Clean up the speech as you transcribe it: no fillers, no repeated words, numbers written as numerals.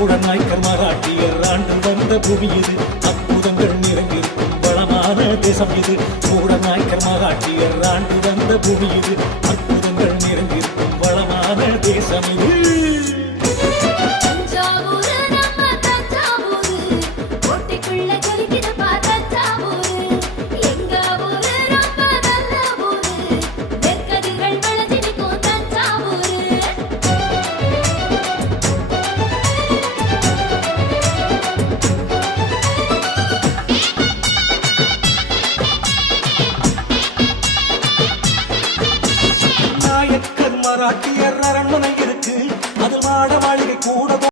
சோழ நாயக்கர் மராட்டியர் ஆண்டு வந்த பூமி இது, அற்புதங்கள் நிறைந்திருக்கும் வளமான தேசம் இது. சோழ நாயக்கர் மராட்டியர் ஆண்டு வந்த பூமி இது, அற்புதங்கள் நிறைந்திருக்கும் வளமான தேசம் இது. மராட்டியர் அரண்மனை இருக்கு, அதில் மாட மாளிகை கூட